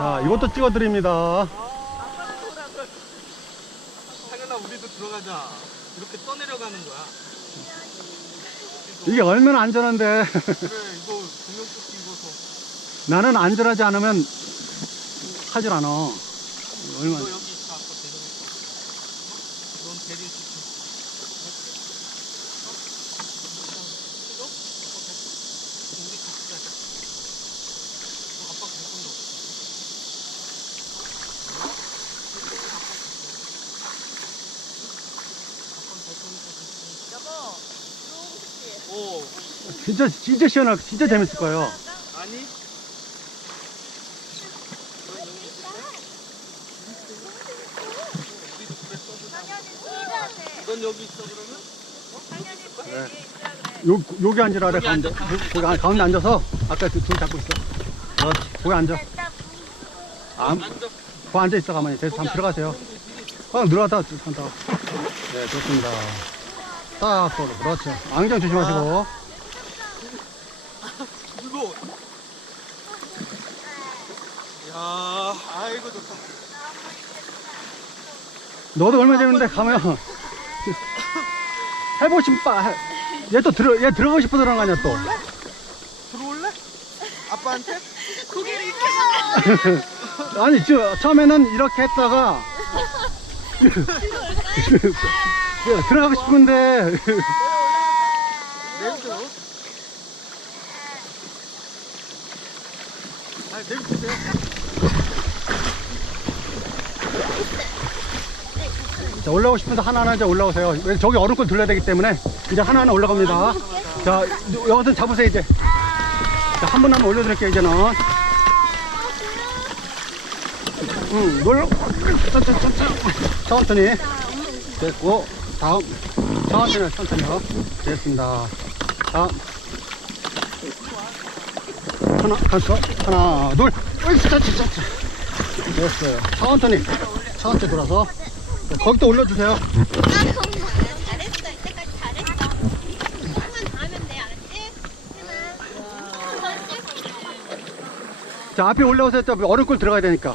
자, 이것도 찍어드립니다. 상현아 우리도 들어가자. 이렇게 떠내려가는 거야. 이게 얼마나 안전한데. 그래 이거 조명조끼 입어서. 나는 안전하지 않으면 하질 않아. 너 얼마나. 여기 아까 대전에서. 넌 대리 시켜. 찍어? 우리 같이 가자. 어, 아빠 갈 건데 없어. 여보, 오 진짜, 진짜 시원하고 진짜 재밌을 거예요. 아니. 넌 여기 있어 그러면? 요, 여기 앉으라 그래, 가운데. 앉아. 거기, 아, 가운데 앉아서. 아까 그둘 잡고 있어. 그렇지. 거기 앉아. 아, 앉아. 거기 앉아 있어, 가만히. 한번 들어가세요. 아, 들어가다, 한다. 네, 좋습니다. 딱, 서로. 그렇죠. 안경 조심하시고. 무거워. 야, 아이고 좋다. 너도 얼마 재밌는데 가면. 해보고 싶다. 얘 또 들어, 얘 들어가고 싶어 들어간 거 아니야, 또. 들어올래? 아빠한테? 고개를 이렇게 아니, 저, 처음에는 이렇게 했다가. 들어가고 싶은데. 내줘. 아, 내주세요. 자, 올라오고 싶은데 하나하나 이제 올라오세요. 왜 저기 얼음골 들러야 되기 때문에 이제 하나하나 올라갑니다. 자, 여기서 잡으세요, 이제. 자, 한분한분 올려드릴게요, 이제는. 응, 놀러. 천천히. 천천히. 됐고, 다음. 천천히, 천천히요. 됐습니다. 다음. 하나, 하나, 하나, 둘. 됐어요. 천천히. 천천히 돌아서. 네, 거기 또 올려주세요. 자, 앞에 올라오세요. 저 얼음골 들어가야 되니까.